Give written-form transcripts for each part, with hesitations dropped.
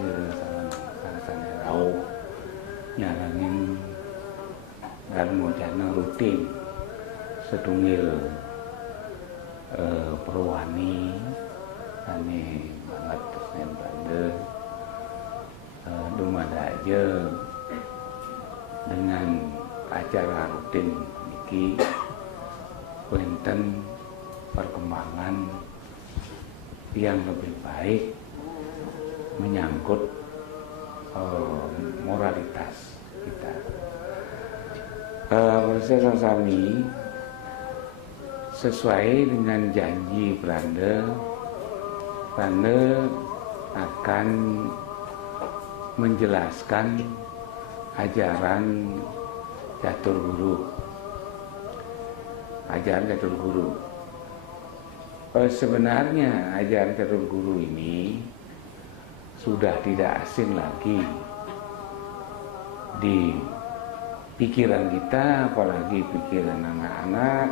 alasannya rauh nyarangin dan mojana rutin setungil perwani ane banget Senen Bande dumada aja dengan acara rutin niki wonten perkembangan yang lebih baik menyangkut moralitas kita. Proses sami sesuai dengan janji Belanda akan menjelaskan ajaran catur guru. Sebenarnya ajaran catur guru ini sudah tidak asing lagi di pikiran kita, apalagi pikiran anak-anak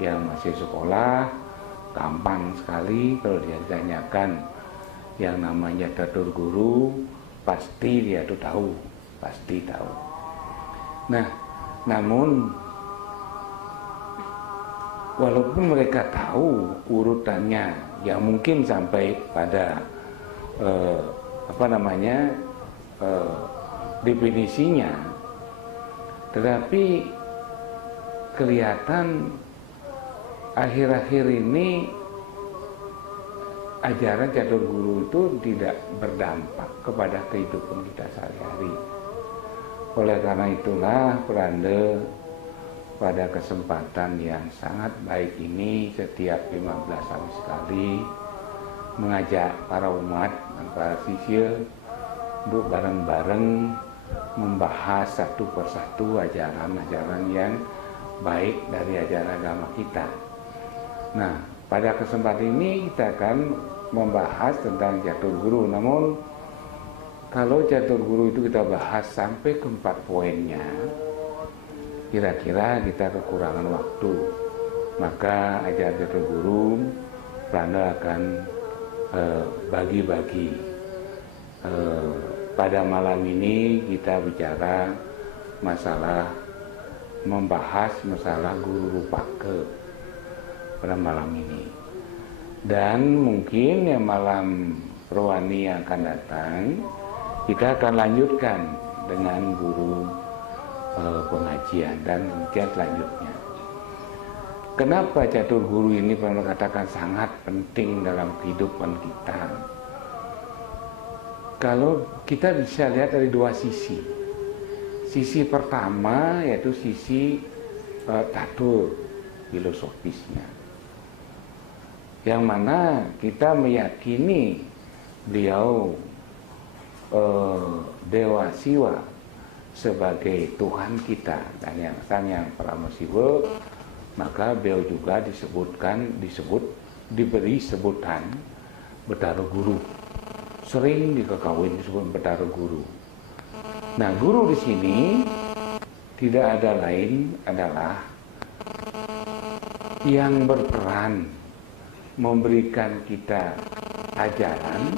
yang masih sekolah. Gampang sekali kalau dia ditanyakan yang namanya catur guru, pasti dia tuh pasti tahu. Nah, namun walaupun mereka tahu urutannya yang mungkin sampai pada definisinya, tetapi kelihatan akhir-akhir ini ajaran catur guru itu tidak berdampak kepada kehidupan kita sehari-hari. Oleh karena itulah Belanda pada kesempatan yang sangat baik ini setiap 15 hari sekali mengajak para umat dan para siswa untuk bareng-bareng membahas satu persatu ajaran-ajaran yang baik dari ajaran agama kita. Nah, pada kesempatan ini kita akan membahas tentang catur guru. Namun kalau catur guru itu kita bahas sampai ke 4 poinnya, kira-kira kita kekurangan waktu. Maka ajaran catur guru Belanda akan bagi-bagi. Pada malam ini kita bicara membahas masalah guru rupake pada malam ini. Dan mungkin yang malam Perwani yang akan datang kita akan lanjutkan dengan guru pengajian dan kemudian selanjutnya. Kenapa catur guru ini pernah katakan sangat penting dalam kehidupan kita? Kalau kita bisa lihat dari dua sisi. Sisi pertama yaitu sisi catur filosofisnya, yang mana kita meyakini beliau Dewa Siwa sebagai Tuhan kita dan yang sang Paramasiwa. Maka beliau juga diberi sebutan Betara Guru. Sering dikekawin disebut Betara Guru. Nah, guru di sini tidak ada lain adalah yang berperan memberikan kita ajaran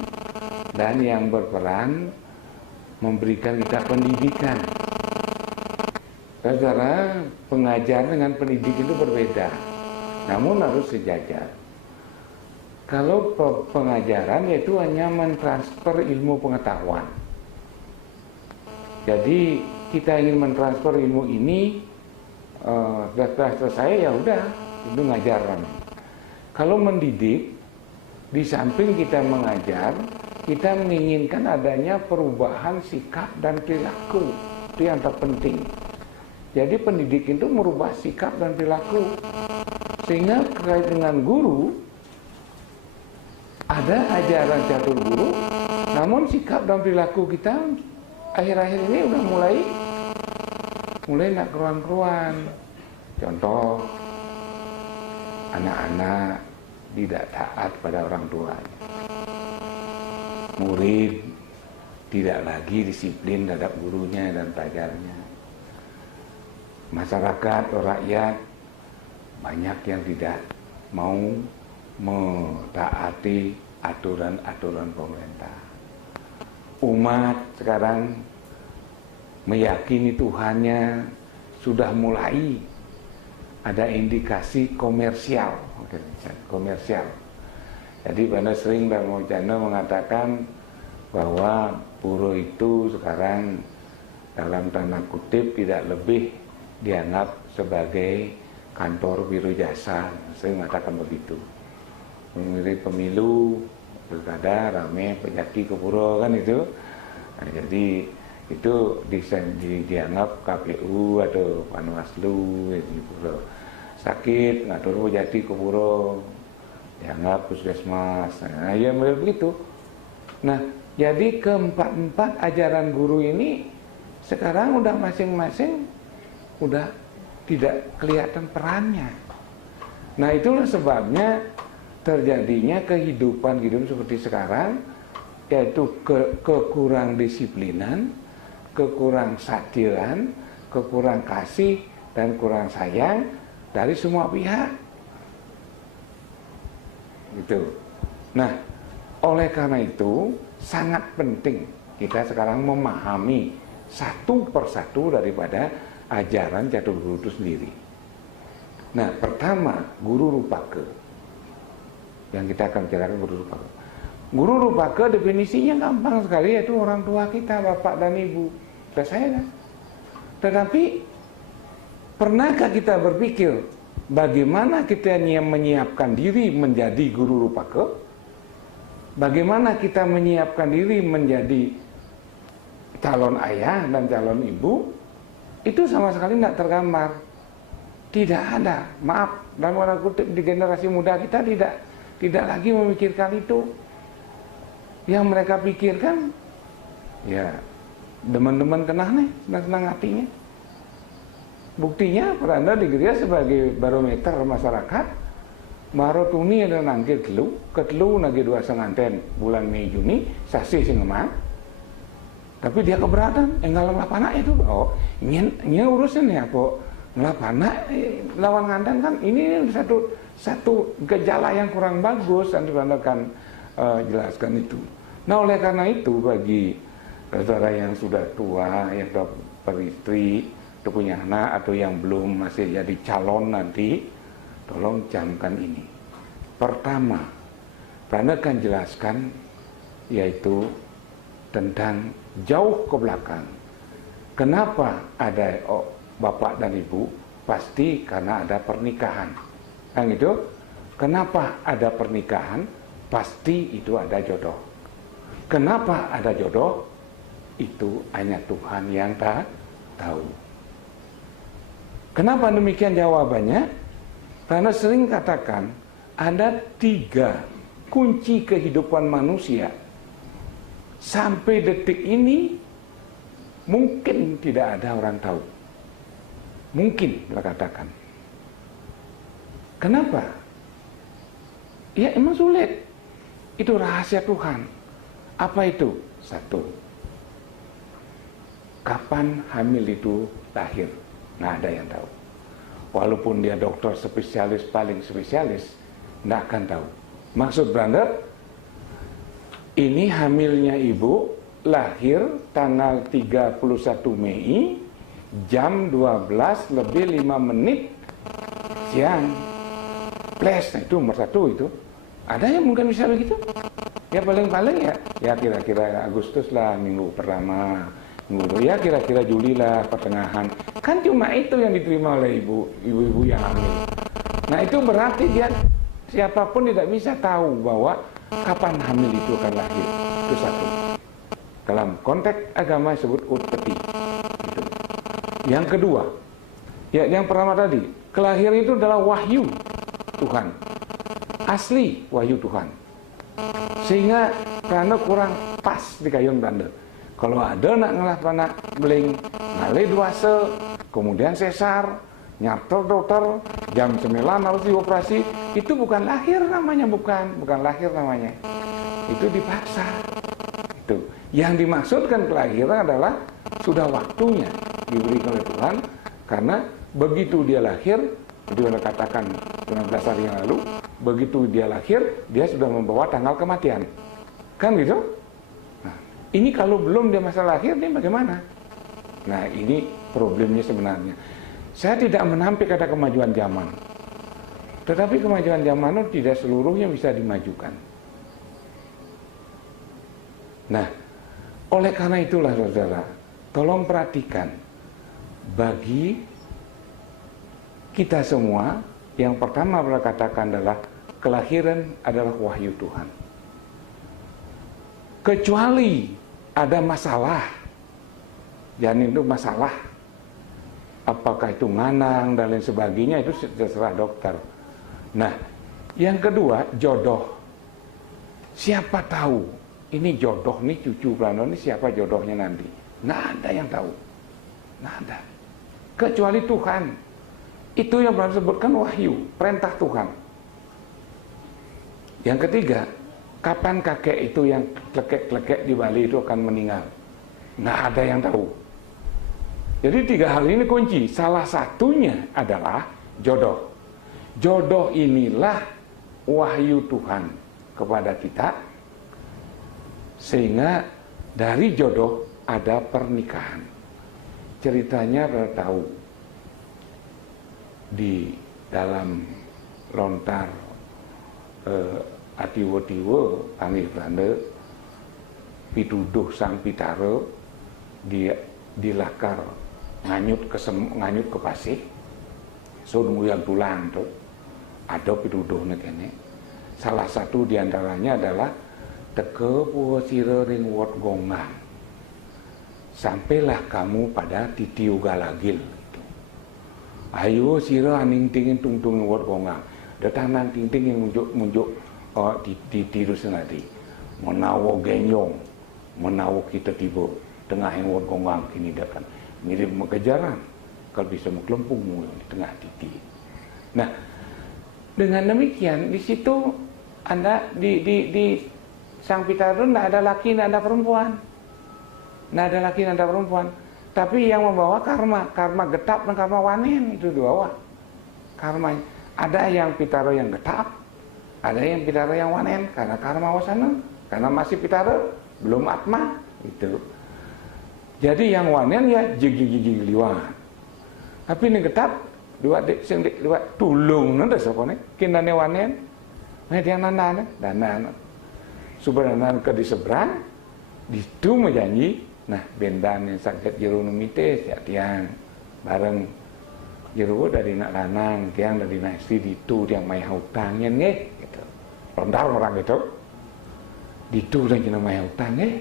dan yang berperan memberikan kita pendidikan. Karena pengajar dengan pendidik itu berbeda, namun harus sejajar. Kalau pengajaran yaitu hanya mentransfer ilmu pengetahuan. Jadi kita ingin mentransfer ilmu ini, setelah selesai ya udah itu ngajaran. Kalau mendidik, di samping kita mengajar, kita menginginkan adanya perubahan sikap dan perilaku. Itu yang terpenting. Jadi pendidik itu merubah sikap dan perilaku. Sehingga terkait dengan guru, ada ajaran catur guru, namun sikap dan perilaku kita akhir-akhir ini udah mulai nak keruan-keruan. Contoh, anak-anak tidak taat pada orang tuanya. Murid tidak lagi disiplin terhadap gurunya dan pelajarnya. Masyarakat atau rakyat banyak yang tidak mau mentaati aturan-aturan pemerintah. umat sekarang meyakini Tuhannya sudah mulai ada indikasi komersial. Jadi Banda sering Dharma Wacana mengatakan bahwa pura itu sekarang dalam tanda kutip tidak lebih dianggap sebagai kantor biro jasa. Saya mengatakan begitu. Mengirim pemilu, pilkada, rame, pejati ke pura kan itu. Nah, jadi itu dianggap KPU atau Panwaslu gitu. Sakit ngatur pejati ke pura, dianggap puskesmas. Nah, ya begitu. Nah, jadi keempat ajaran guru ini sekarang udah masing-masing udah tidak kelihatan perannya. Nah, itulah sebabnya terjadinya kehidupan seperti sekarang, yaitu kekurang disiplinan, kekurang satiran, kekurang kasih dan kurang sayang dari semua pihak. Gitu. Nah, oleh karena itu sangat penting kita sekarang memahami satu persatu daripada ajaran Catur Guru itu sendiri. Nah, pertama, Guru Rupaka. Yang kita akan bicarakan Guru Rupaka. Guru Rupaka definisinya gampang sekali, yaitu orang tua kita, bapak dan ibu. Sudah saya kan? Tetapi pernahkah kita berpikir bagaimana kita menyiapkan diri menjadi Guru Rupaka? Bagaimana kita menyiapkan diri menjadi calon ayah dan calon ibu? Itu sama sekali tidak tergambar. Tidak ada. Maaf, dalam tanda kutip di generasi muda kita tidak lagi memikirkan itu. Yang mereka pikirkan, ya teman-teman kenah nih, senang-senang hatinya. Buktinya Peranda di gereja sebagai barometer masyarakat, marotuni ada nangkir ketelu nagi dua senganten bulan Mei Juni sasi singemang. Tapi dia keberatan, enggak ngelapana itu. Oh, nya urusan ya kok ngelapana lawan nganten kan ini satu gejala yang kurang bagus dan Anda akan jelaskan itu. Nah, oleh karena itu bagi saudara yang sudah tua, yang sudah beristri, atau punya anak atau yang belum masih jadi calon nanti, tolong camkan ini. Pertama, Anda akan jelaskan yaitu tentang jauh ke belakang. Kenapa ada bapak dan ibu? Pasti karena ada pernikahan. Yang itu, kenapa ada pernikahan? Pasti itu ada jodoh. Kenapa ada jodoh? Itu hanya Tuhan yang tahu. Kenapa demikian jawabannya? Karena sering katakan ada 3 kunci kehidupan manusia. Sampai detik ini mungkin tidak ada orang tahu. Mungkin kita katakan. Kenapa? Ya emang sulit. Itu rahasia Tuhan. Apa itu? 1. Kapan hamil itu lahir? Nggak ada yang tahu. Walaupun dia dokter spesialis paling spesialis, nggak akan tahu. Maksud brother, ini hamilnya ibu lahir tanggal 31 Mei jam 12 lebih 5 menit siang. Plus, nah itu nomor 1 itu. Ada yang mungkin bisa begitu? Ya paling-paling ya kira-kira Agustus lah, minggu pertama, minggu ya kira-kira Juli lah, pertengahan. Kan cuma itu yang diterima oleh ibu-ibu yang hamil. Nah itu berarti dia siapapun tidak bisa tahu bahwa kapan hamil itu akan lahir. Itu 1. Dalam konteks agama disebut utpeti. Gitu. Yang kedua, ya yang pertama tadi, kelahiran itu adalah wahyu Tuhan. Asli wahyu Tuhan. Sehingga karena kurang pas di kayun tanda. Kalau ada nak ngelapana beling, ngalih duase, kemudian sesar, nyarter dokter, jam 9 harus dioperasi, itu bukan lahir namanya, bukan lahir namanya. Itu dipaksa. Itu. Yang dimaksudkan kelahiran adalah sudah waktunya diberikan oleh Tuhan, karena begitu dia lahir, seperti yang katakan 19 hari yang lalu, begitu dia lahir, dia sudah membawa tanggal kematian. Kan gitu? Nah, Ini kalau belum dia masa lahir, ini bagaimana? Nah, ini problemnya sebenarnya. Saya tidak menampik ada kemajuan zaman. Tetapi kemajuan zaman itu tidak seluruhnya bisa dimajukan. Nah, oleh karena itulah saudara, tolong perhatikan. Bagi kita semua, yang pertama saya katakan adalah kelahiran adalah wahyu Tuhan. Kecuali ada masalah, janin itu masalah, apakah itu nganang dan lain sebagainya, itu terserah dokter. Nah, yang kedua jodoh. Siapa tahu ini jodoh nih cucu Prano ini siapa jodohnya nanti? Nggak ada yang tahu, nggak ada. Kecuali Tuhan. Itu yang pernah disebutkan wahyu, perintah Tuhan. Yang ketiga, kapan kakek itu yang klekek-klekek di Bali itu akan meninggal? Nggak ada yang tahu. Jadi 3 hal ini kunci. Salah satunya adalah jodoh. Jodoh inilah wahyu Tuhan kepada kita. Sehingga dari jodoh ada pernikahan. Ceritanya pada tahu di dalam lontar atiwo-tiwo panggil Belanda pituduh sang pitaro dia dilakar nganyut ke pasir sun nguyang tulang tuh ada pituduhnya kene. Salah satu diantaranya adalah teke puwa sira ring wot gongang sampailah kamu pada titiu galagil gitu. Ayo sira aning tingin tungtung wot gongang datang nang ting yang munjuk di tiru senadi menawo genyong menawo kita tiba tengah yang wot gongang kini dakan mirip mengejaran kalau bisa mengelempung di tengah titi. Nah, dengan demikian di situ Anda di sang pitaro tidak ada laki, tidak ada perempuan, tidak ada laki, tidak ada perempuan. Tapi yang membawa karma getap dan karma wanen itu dibawa karmanya. Ada yang pitaro yang getap, ada yang pitaro yang wanen karena karma wasana, karena masih pitaro belum atma itu. Jadi yang wanen ya jigi liwat. Tapi ini getap dua tulung nanti sokone kinane wanen, nah dia nana dana. Sebenarnya ke di seberang, di itu menjanji, nah bendan yang sakit jeru numite ya tiang bareng jeru dari nak lanang tiang dari nak istri di itu tiang mai hutangnya nih, gitu. Rondar orang gitu, di itu dan cina mai hutangnya.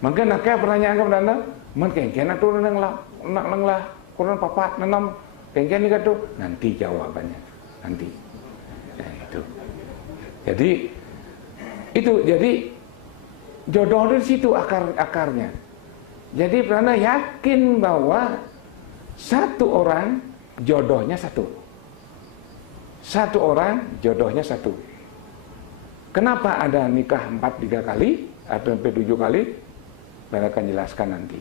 Maka nak kayak pertanyaan ke Belanda, mungkin turun nang lah kurang papat nanam kengken ni kata nanti jawabannya nanti. Nah, itu. Jadi jodoh di situ akarnya. Jadi Prana yakin bahwa satu orang jodohnya satu. Satu orang jodohnya satu. Kenapa ada nikah 4-3 kali atau sampai 7 kali? Saya akan jelaskan nanti.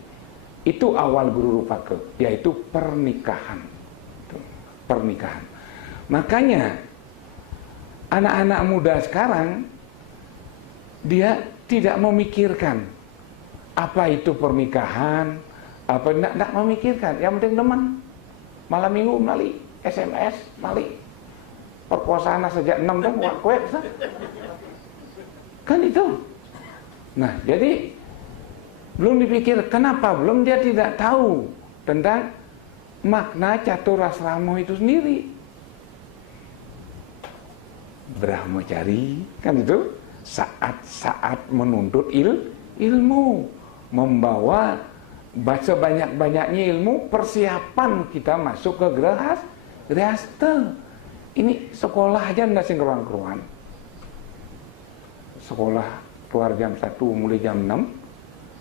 Itu awal guru rupake, yaitu pernikahan. Pernikahan. Makanya anak-anak muda sekarang dia tidak memikirkan apa itu pernikahan, apa tidak memikirkan. Yang penting teman malam minggu melalui SMS, melalui perkosaan sejak 6 dong, kuek kan itu. Nah, jadi belum dipikir kenapa belum dia tidak tahu tentang makna caturasrama itu sendiri. Brahmacari kan itu saat-saat menuntut ilmu, membawa baca banyak-banyaknya ilmu, persiapan kita masuk ke grihasta. Ini sekolah aja nggak sing keruan-keruan. Sekolah keluar jam 1 mulai jam 6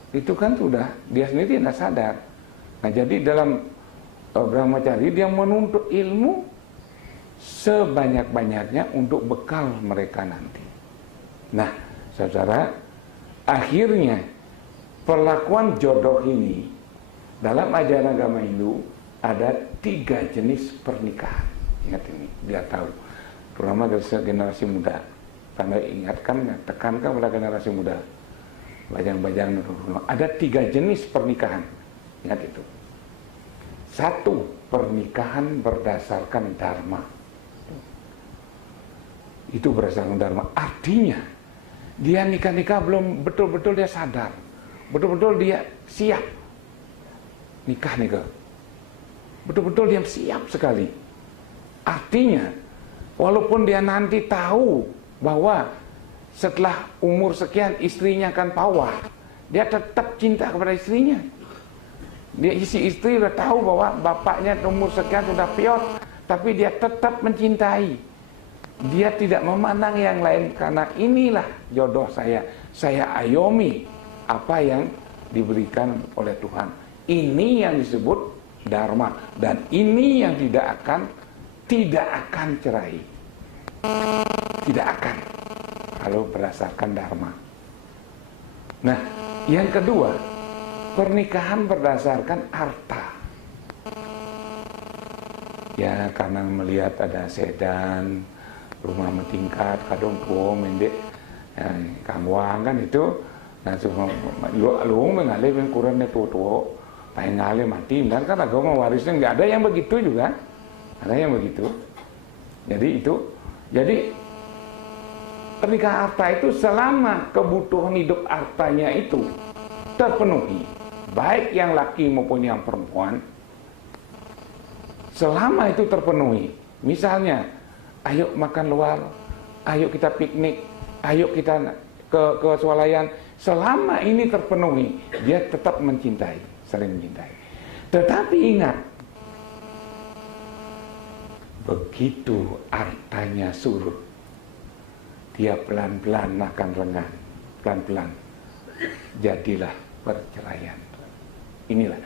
itu kan sudah dia sendiri tidak sadar. Nah, jadi dalam Brahmacari dia menuntut ilmu sebanyak-banyaknya untuk bekal mereka nanti. Nah, saudara, akhirnya perlakuan jodoh ini dalam ajaran agama Hindu ada 3 jenis pernikahan. Ingat ini, biar tahu. Terutama generasi muda. Karena ingatkan, tekankan pada generasi muda. bajang-bajang Nurul. Ada 3 jenis pernikahan. Ingat itu. 1, pernikahan berdasarkan dharma. Itu berdasarkan dharma. Artinya, dia nikah-nikah belum betul-betul dia sadar. Betul-betul dia siap. Nikah-nikah. Betul-betul dia siap sekali. Artinya, walaupun dia nanti tahu bahwa setelah umur sekian istrinya akan pawah, dia tetap cinta kepada istrinya. Dia si istri udah tahu bahwa bapaknya umur sekian sudah piot, tapi dia tetap mencintai. Dia tidak memandang yang lain karena inilah jodoh saya. Saya ayomi apa yang diberikan oleh Tuhan. Ini yang disebut dharma, dan ini yang tidak akan cerai. Tidak akan, kalau berdasarkan dharma. Nah, yang kedua, pernikahan berdasarkan harta. Ya, karena melihat ada sedan, rumah bertingkat, kadang tua mendek, kangwang kan itu. Nah, lu mengalir kurangnya tua-tua, pengen ngalir mati. Dan kan agama warisnya nggak ada yang begitu juga, ada yang begitu. Jadi pernikahan harta itu selama kebutuhan hidup hartanya itu terpenuhi, baik yang laki maupun yang perempuan, selama itu terpenuhi. Misalnya, ayo makan luar, ayo kita piknik, ayo kita ke swalayan. Selama ini terpenuhi, dia tetap mencintai, saling mencintai. Tetapi ingat, begitu hartanya surut, dia pelan-pelan akan renggang, pelan-pelan jadilah perceraian. Inilah,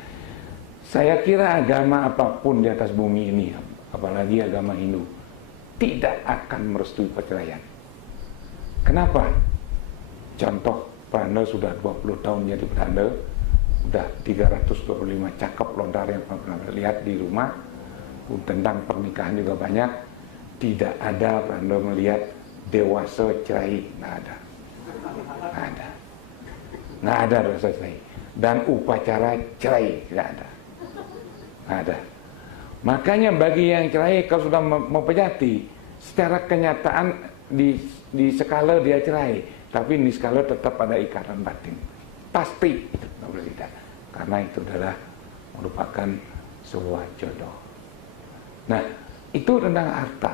saya kira agama apapun di atas bumi ini, apalagi agama Hindu, tidak akan merestui perceraian. Kenapa? Contoh, Pranda sudah 20 tahun jadi Pranda, sudah 325 cakep lontar yang pernah lihat di rumah. Tentang pernikahan juga banyak. Tidak ada Pranda melihat dewasa cerai, nggak ada. Nggak ada dewasa cerai. Dan upacara cerai, nggak ada. Makanya bagi yang cerai, kalau sudah mempejati, secara kenyataan di skala dia cerai, tapi di skala tetap ada ikatan batin. Pasti itu nggak boleh tidak, karena itu adalah merupakan sebuah jodoh. Nah, itu tentang harta.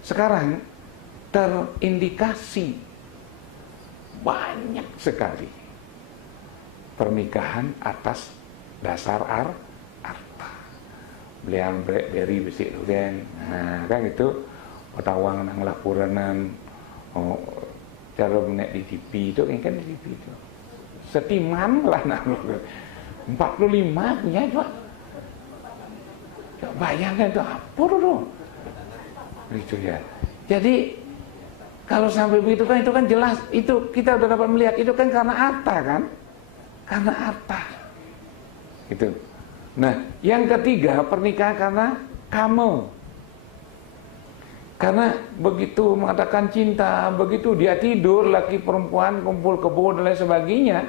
Sekarang terindikasi banyak sekali pernikahan atas dasar harta. Beliau beri besi durian, nah kan itu petawang nang lapuranan, cara menek di TV itu kan di TV itu setiman lah nang 45 punya itu. Bayangkan itu apa tuh? Itu ya. Jadi kalau sampai begitu kan itu kan jelas, itu kita udah dapat melihat itu kan karena harta kan? Karena harta. Gitu. Nah, yang ketiga pernikahan karena kamu. Karena begitu mengatakan cinta, begitu dia tidur, laki perempuan kumpul kebo dan lain sebagainya,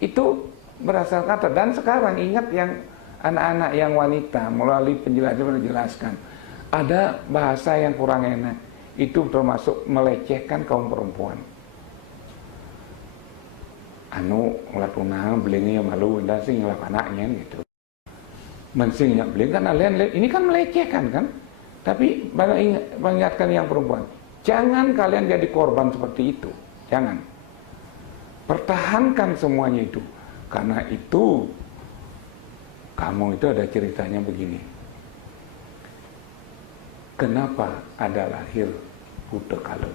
itu berdasarkan kata. Dan sekarang ingat yang anak-anak yang wanita melalui penjelasan dijelaskan, ada bahasa yang kurang enak, itu termasuk melecehkan kaum perempuan. Anu ngelatuna belingnya malu dan sing ngelap anaknya gitu. Mensingnya beling kan ini kan melecehkan kan? Tapi mengingatkan yang perempuan, jangan kalian jadi korban seperti itu. Jangan. Pertahankan semuanya itu. Karena itu kamu itu ada ceritanya begini. Kenapa ada lahir Buddha Kala?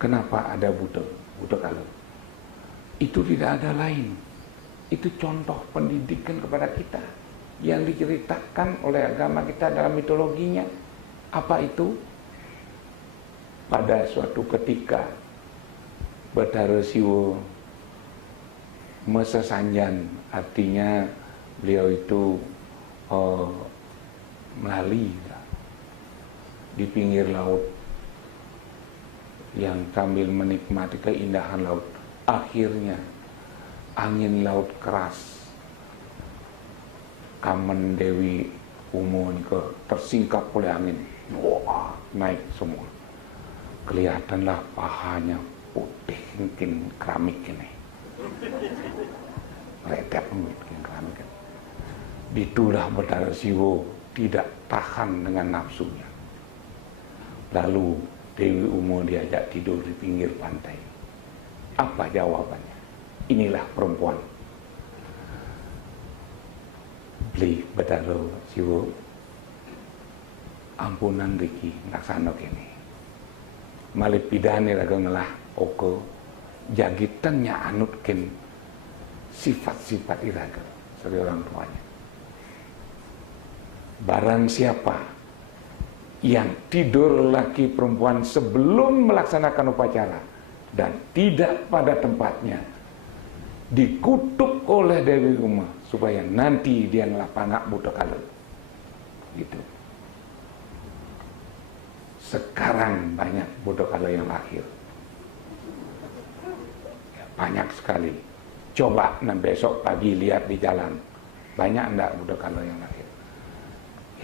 Kenapa ada Buddha Kala? Itu tidak ada lain. Itu contoh pendidikan kepada kita yang diceritakan oleh agama kita dalam mitologinya. Apa itu? Pada suatu ketika Bathara Siwa mesesanjan, artinya beliau itu melalui di pinggir laut yang sambil menikmati keindahan laut, Akhirnya angin laut keras, Kamen Dewi Umo ke tersingkap oleh angin. Wah, naik semua. Kelihatanlah pahanya putih mungkin keramik ini. Retep mungkin keramik. Itulah Bathara Siwa tidak tahan dengan nafsunya. Lalu Dewi Umo diajak tidur di pinggir pantai. Apa jawabannya? Inilah perempuan. Beli Bathara Siwa, ampunan Riki laksana kini. Malih pidane raga ngelah oko jagitannya anutkin sifat-sifat iraga dari orang tuanya. Barang siapa yang tidur laki perempuan sebelum melaksanakan upacara dan tidak pada tempatnya, dikutuk oleh Dewi Umo supaya nanti dia ngelapangak buta kala. Gitu. Sekarang banyak buta kala yang lahir. Ya, banyak sekali. Coba besok pagi lihat di jalan. Banyak enggak buta kala yang lahir.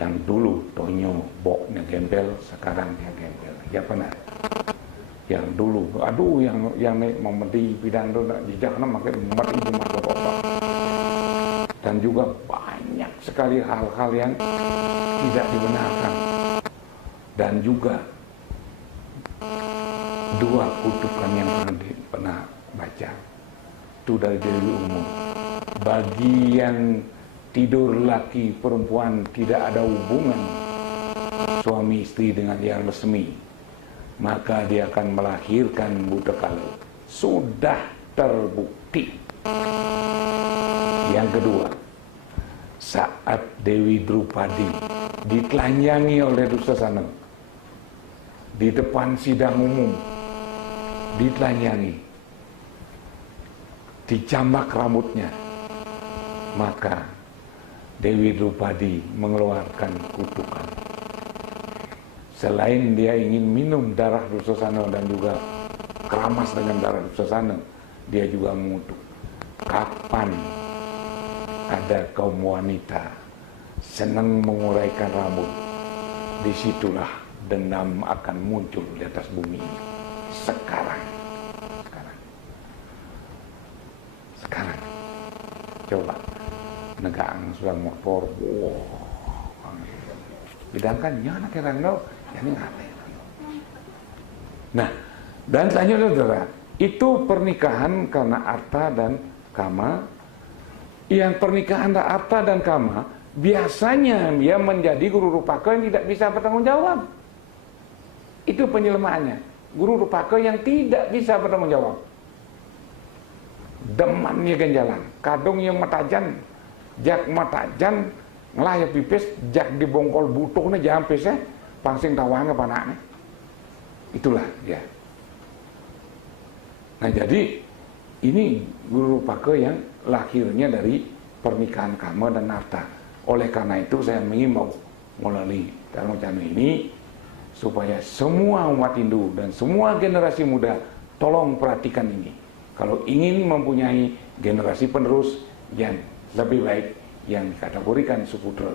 Yang dulu Tonyo boknya gembel, sekarang dia gembel. Ya benar. Yang dulu, aduh yang memedi bidang itu jijaknya makin mati di mata bapak. Dan juga banyak sekali hal-hal yang tidak dibenarkan. Dan juga dua kutukan yang pernah baca itu dari Dewi Umo. Bagi yang tidur laki perempuan tidak ada hubungan suami istri dengan yang resmi, maka dia akan melahirkan buta kala. Sudah terbukti. Yang kedua, saat Dewi Drupadi ditelanjangi oleh Dursasana di depan sidang umum, ditelanjangi, dicambak rambutnya, maka Dewi Drupadi mengeluarkan kutukan. Selain dia ingin minum darah Dursasana dan juga keramas dengan darah Dursasana, dia juga mengutuk, kapan ada kaum wanita senang menguraikan rambut, disitulah dendam akan muncul di atas bumi ini. Sekarang coba negang sudah motor, bidangkan nyana kira no, ini ngapain? Nah, dan selanjutnya saudara, itu pernikahan karena arta dan kama. Yang pernikahan arta dan kama biasanya dia menjadi guru rupaka yang tidak bisa bertanggung jawab. Itu penyelemahannya, guru rupaka yang tidak bisa bertanggung jawab. Demannya ganjalan, kadung yang matajan, jak matajan, ngelayap pipis, jak dibongkol butuhnya jangan pisah, pangsing tawangnya panaknya. Itulah dia. Nah jadi ini guru rupaka yang lahirnya dari pernikahan kama dan arta. Oleh karena itu saya mengimbau melalui Dharma Channel ini supaya semua umat Hindu dan semua generasi muda tolong perhatikan ini. Kalau ingin mempunyai generasi penerus yang lebih baik, yang dikategorikan suputra.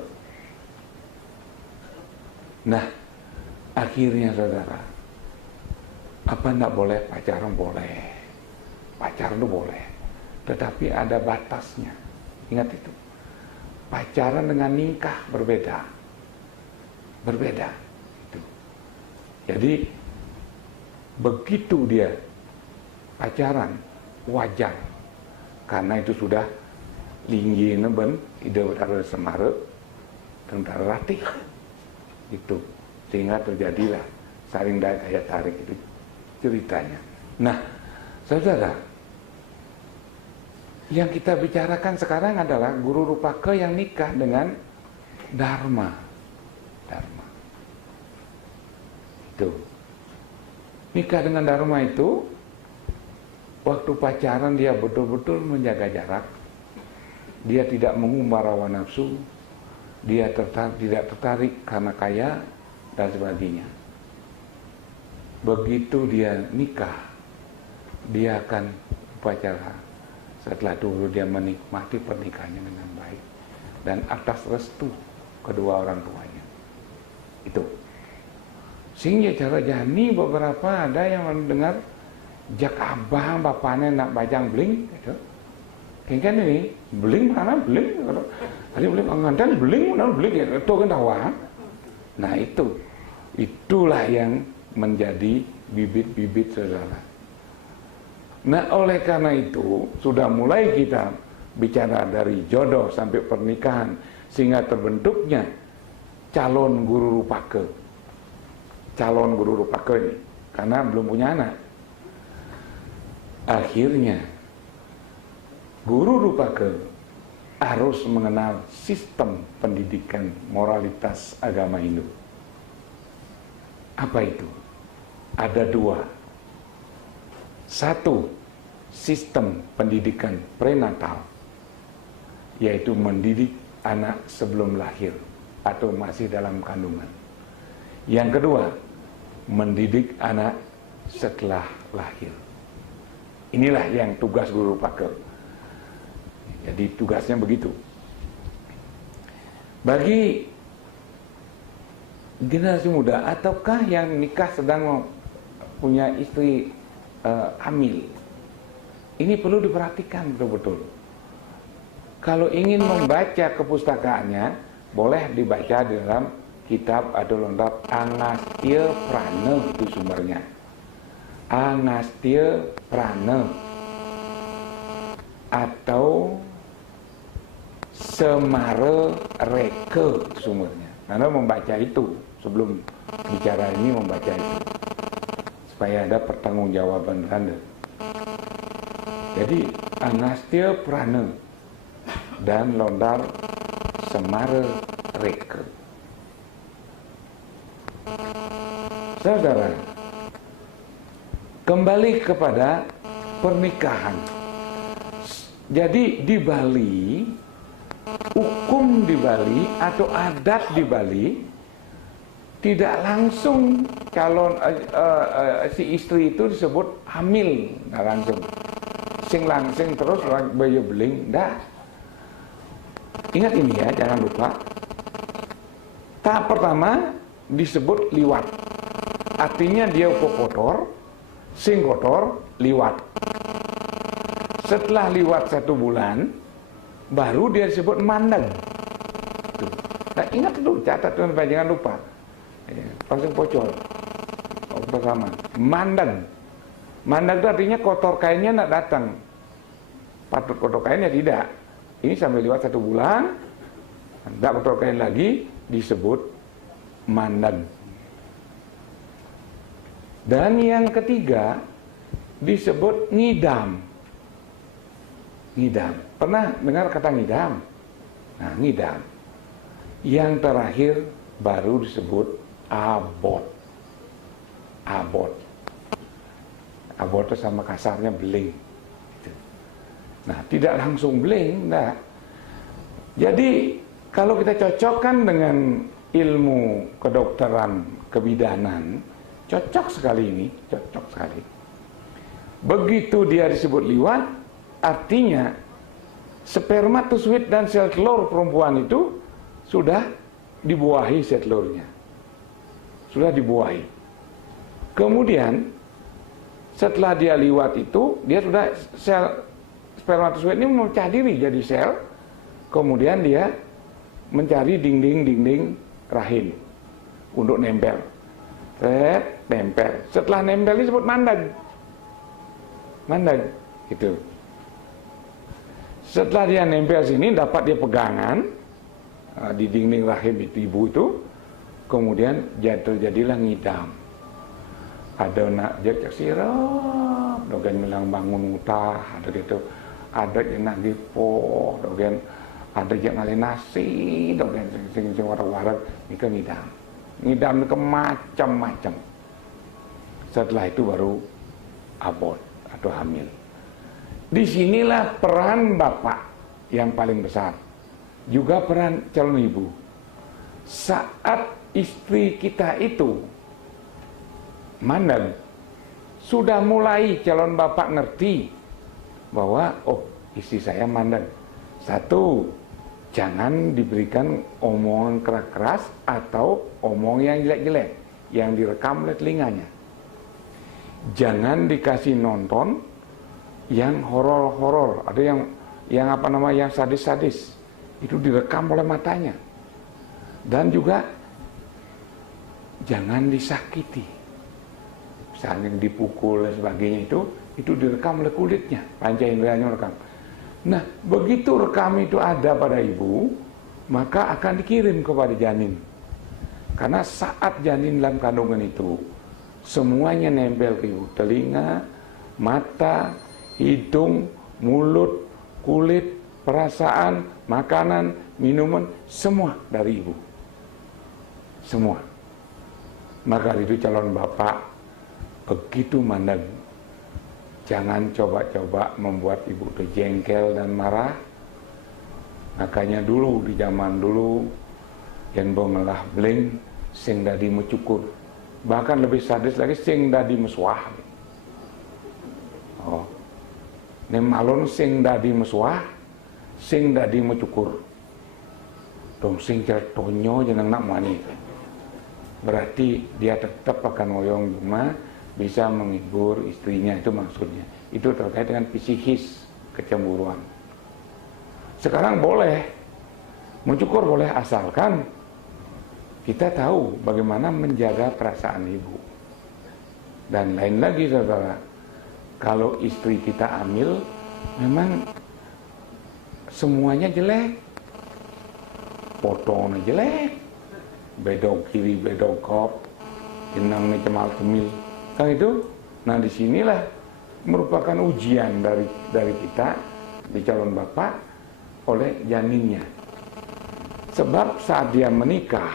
Nah, akhirnya saudara, apa enggak boleh pacaran? Boleh. Pacaran itu boleh. Tetapi ada batasnya. Ingat itu. Pacaran dengan nikah berbeda. Berbeda. Itu. Jadi begitu dia pacaran wajar, karena itu sudah linggi neben ide Bathara Semara dan Bathara Ratih itu, sehingga terjadilah saling daya tarik itu ceritanya. Nah saudara, yang kita bicarakan sekarang adalah guru rupaka yang nikah dengan Dharma. Itu nikah dengan Dharma itu, waktu pacaran dia betul-betul menjaga jarak, dia tidak mengumbar hawa nafsu, dia tidak tertarik karena kaya dan sebagainya. Begitu dia nikah, dia akan upacara. Setelah dulu dia menikmati pernikahannya dengan baik dan atas restu kedua orang tuanya. Itu. Sehingga cara jani beberapa ada yang mendengar jak abang bapaknya nak bajang beling gitu. Kan ini beling mana beling? Ada beling angandan beling mana beling itu kan tawa. Nah itulah yang menjadi bibit-bibit saudara. Nah oleh karena itu sudah mulai kita bicara dari jodoh sampai pernikahan sehingga terbentuknya calon guru rupake. Calon guru rupake ini karena belum punya anak. Akhirnya guru rupake harus mengenal sistem pendidikan moralitas agama Hindu. Apa itu? Ada dua. Satu, sistem pendidikan prenatal, yaitu mendidik anak sebelum lahir atau masih dalam kandungan. Yang kedua, mendidik anak setelah lahir. Inilah yang tugas guru rupake. Jadi tugasnya begitu. Bagi generasi muda ataukah yang nikah sedang punya istri hamil, ini perlu diperhatikan betul-betul. Kalau ingin membaca kepustakaannya, boleh dibaca di dalam kitab Adolondap Angastya Prana, itu sumbernya. Angastya Prana atau Semara Reka sumbernya. Anda membaca itu sebelum bicara ini, membaca itu supaya ada pertanggungjawaban Anda. Jadi Angastya Prana dan Londar Semara Reka. Saudara, kembali kepada pernikahan. Jadi di Bali, hukum di Bali atau adat di Bali tidak langsung calon si istri itu disebut hamil, nggak langsung. Sing langsing terus bayi beling, dah. Ingat ini ya, jangan lupa. Tahap pertama disebut liwat. Artinya dia kotor, sing kotor, liwat. Setelah liwat 1 bulan, baru dia disebut mandang. Nah ingat dulu, catat tuan-tuan, jangan lupa. Langsung bocor. Pertama, mandang. Mandang itu artinya kotor kainnya nak datang. Patut kotor kainnya tidak. Ini sampai lewat 1 bulan, tidak kotor kain lagi, disebut mandang. Dan yang ketiga disebut ngidam. Ngidam. Pernah dengar kata ngidam? Nah, ngidam. Yang terakhir baru disebut abot. Abot. Abot itu sama kasarnya beling. Nah, tidak langsung beling, enggak. Jadi, kalau kita cocokkan dengan ilmu kedokteran, kebidanan, cocok sekali ini, cocok sekali. Begitu dia disebut liwat, artinya spermatozoid dan sel telur perempuan itu sudah dibuahi sel telurnya. Sudah dibuahi. Kemudian setelah dia liwat itu, dia sudah sel spermatozoid ini memecah diri jadi sel. Kemudian dia mencari dinding-dinding rahim untuk nempel. Nempel. Setelah nempel disebut mandag. Mandag, gitu. Setelah dia nempel sini, dapat dia pegangan di dinding rahim itu, ibu itu, kemudian terjadilah ngidam. Ada nak jejak sirap, dogen bilang bangun utah, ada gitu. Ada yang nak gipo, dogen ada yang ngalih nasi, dogen sing warak-warak, ini kan ngidam. Ngidam ke macam-macam. Setelah itu baru abort atau hamil. Disinilah peran bapak yang paling besar. Juga peran calon ibu. Saat istri kita itu mandang, sudah mulai calon bapak ngerti bahwa oh istri saya mandang. Satu, jangan diberikan omongan keras-keras atau omong yang jelek-jelek yang direkam oleh telinganya. Jangan dikasih nonton yang horor-horor, ada yang apa namanya, yang sadis-sadis, itu direkam oleh matanya. Dan juga jangan disakiti, misalnya dipukul dan sebagainya, itu direkam oleh kulitnya, panca inderanya rekam. Nah, begitu rekam itu ada pada ibu, maka akan dikirim kepada janin. Karena saat janin dalam kandungan itu, semuanya nempel ke ibu, telinga, mata, hidung, mulut, kulit, perasaan, makanan, minuman, semua dari ibu. Semua. Maka itu calon bapak begitu mandang, jangan coba-coba membuat ibu itu jengkel dan marah. Makanya dulu di zaman dulu yang bongelah bling sing dadi mecukur, bahkan lebih sadis lagi sing dadi mesuah. Oh, nemalon sing dadi mesuah, sing dadi mecukur. Dong sing certonyo jeneng nak mani. Berarti dia tetap akan ngoyong cuma bisa menghibur istrinya, itu maksudnya. Itu terkait dengan psikis kecemburuan. Sekarang boleh mencukur, boleh, asalkan kita tahu bagaimana menjaga perasaan ibu. Dan lain lagi saudara, kalau istri kita hamil memang semuanya jelek, potongnya jelek, bedog kiri, bedog kop, jenangnya cemal cemil, kan itu. Nah disinilah merupakan ujian dari kita di calon bapak oleh janinnya. Sebab saat dia menikah,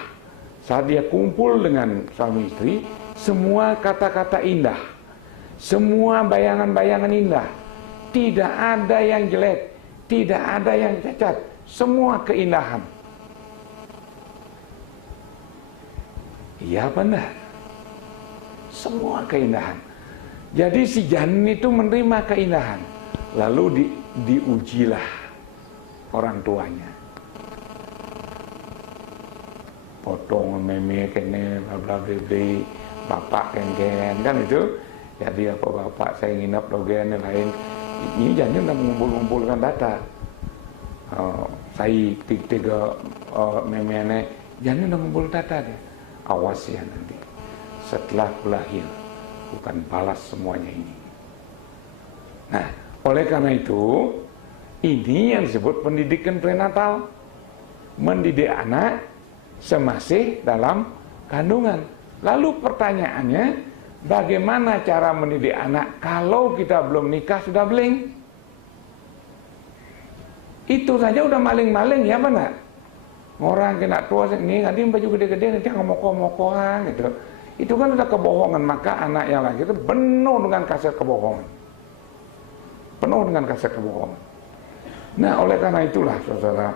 saat dia kumpul dengan suami istri, semua kata-kata indah, semua bayangan-bayangan indah, tidak ada yang jelek, tidak ada yang cacat, semua keindahan. Iya benar, semua keindahan. Jadi si janin itu menerima keindahan, lalu diujilah orang tuanya. Potong meme kene bla bla bla, bapak kengken kan itu. Jadi apa bapak saya nginap dogen lain. Ini janin udah mengumpulkan data. Saya tiga meme ini, janin udah mengumpul data deh. Awas ya nanti setelah lahir bukan balas semuanya ini. Nah, oleh karena itu ini yang disebut pendidikan prenatal, mendidik anak semasih dalam kandungan. Lalu pertanyaannya, bagaimana cara mendidik anak kalau kita belum nikah sudah bling? Itu saja udah maling-maling ya benar. Orang kena tua ini nanti baju gede-gede nanti ngomong-ngomongan gitu. Itu kan udah kebohongan, maka anak yang lagi itu penuh dengan kaset kebohongan. Penuh dengan kaset kebohongan. Nah, oleh karena itulah saudara,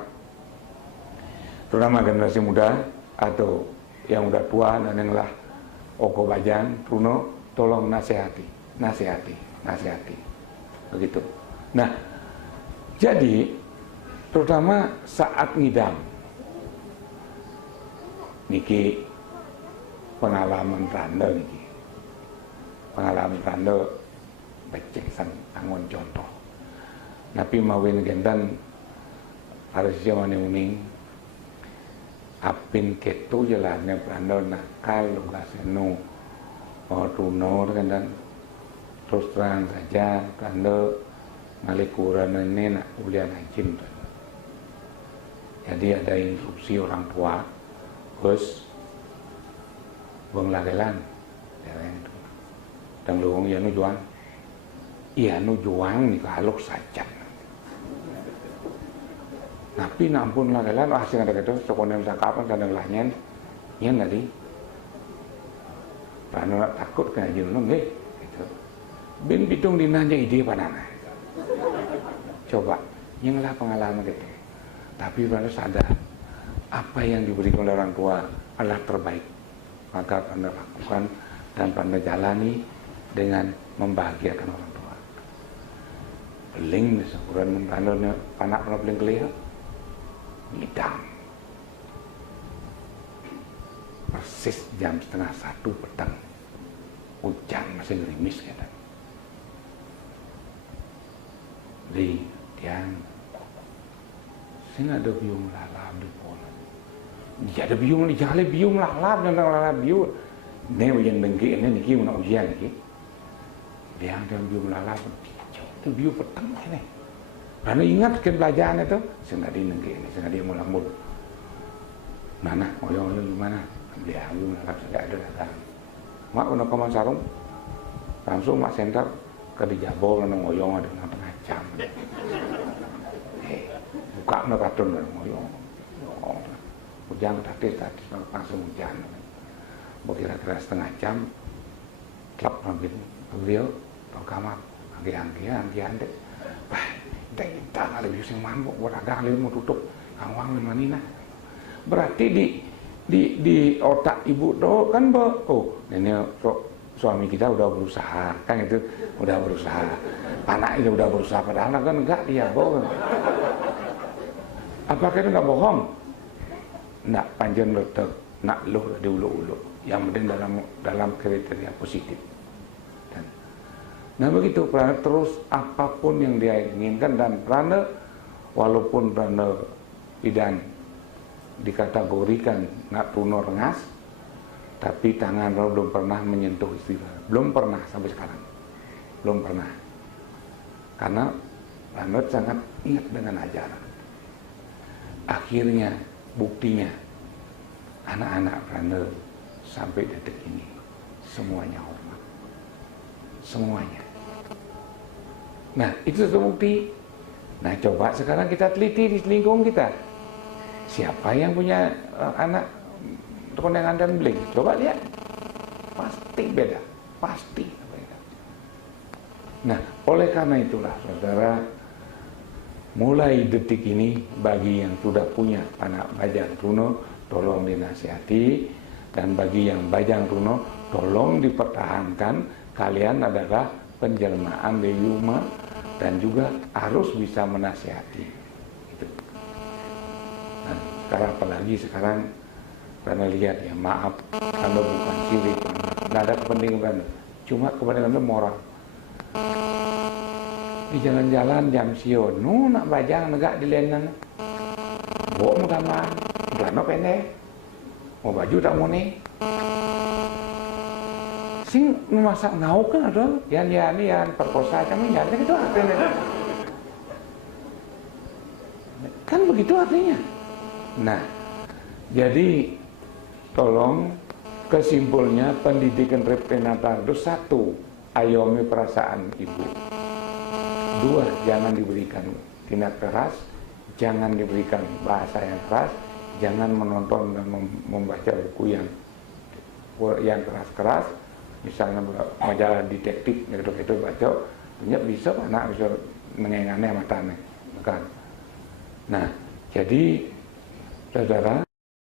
terutama generasi muda atau yang udah tua dan yang lah Oko Bajang, Truno, tolong nasihati. Begitu. Nah, jadi terutama saat ngidam. Niki pengalaman randa niki. Pengalaman randa becek sang angon contoh. Napi mawin gendan harus zaman uning apin ketu jalannya randa nakal lugasenu tuno gendan terus terang saja randa malikuran ini nak ulian hajim. Jadi ada instruksi orang tua, bos bang lagelan dan luang ya nu juang, iya nu juang nih kalok saja. Tapi nampun lagelan, sing ada gitu, sokonem sakapan kadang lahnyen, nyen tadi, karena takut kena jenung deh, gitu. Bin pitung dinanya ide panana. Coba, yang lah pengalaman gitu. Tapi pada sadar apa yang diberikan oleh orang tua adalah terbaik, maka Anda lakukan dan Anda jalani dengan membahagiakan orang tua. beling seukuran mentalnya anak pernah beling kelihatan ngidam persis jam 12:30 petang, hujan masih gerimis kadang. Di tiang saya ada biung lalap di pola, ya ada biung di jalan biung lalap dan lalap biung ini ujian dengki ini niki mana ujian niki dia ada biung lalap itu biung petang ini karena ingat ke pelajaran itu saya tadi nengki ini saya dia mulai mul mana oyong lu gimana dia biung lalap saya ada datang mak udah kaman sarung langsung mak center ke dijabol nang oyong ada tengah jam buka nak katun oyong hujan tadi langsung hujan kira-kira setengah jam klap ngambil beliau ke kamar anggian deh bah kita kali bius yang mampu beragak kali mau tutup awang manina berarti di otak ibu tuh kan ini suami kita udah berusaha kan itu udah berusaha anak itu udah berusaha padahal kan enggak dia bohong apakah itu enggak bohong enggak panjang letek nak loh di ulu-ulu yang penting dalam kriteria positif dan nah begitu Prana terus apapun yang dia inginkan dan Prana walaupun Prana bidan dikategorikan nak tuno rengas tapi tangan Prana belum pernah menyentuh istri belum pernah sampai sekarang belum pernah karena Prana sangat ingat dengan ajaran akhirnya buktinya anak-anak Prana sampai detik ini semuanya hormat semuanya. Nah itu terbukti. Nah coba sekarang kita teliti di lingkungan kita siapa yang punya anak kondangan dan beling, coba lihat pasti beda pasti beda. Nah oleh karena itulah saudara mulai detik ini bagi yang sudah punya anak bajang tuno tolong dinasihati dan bagi yang bajang tuno tolong dipertahankan kalian adalah penjelmaan di rumah dan juga harus bisa menasihati itu. Nah, sekarang apalagi sekarang karena lihat ya maaf kalau bukan sirik nggak ada kepentingan kan cuma kepentingan itu moral di jalan-jalan jam sio nak bajang negak di lenan bawa mau gambar celana pendek mau baju tak mau nih sing memasak ngau kan ada yan perkosa kami yan itu artinya kan begitu artinya. Nah jadi tolong kesimpulannya pendidikan prenatal itu satu ayomi perasaan ibu, dua jangan diberikan tindak keras, jangan diberikan bahasa yang keras, jangan menonton dan membaca buku yang keras-keras, misalnya majalah detektif gitu baca, banyak bisa anak bisa mengenai matanya, bukan. Nah, jadi saudara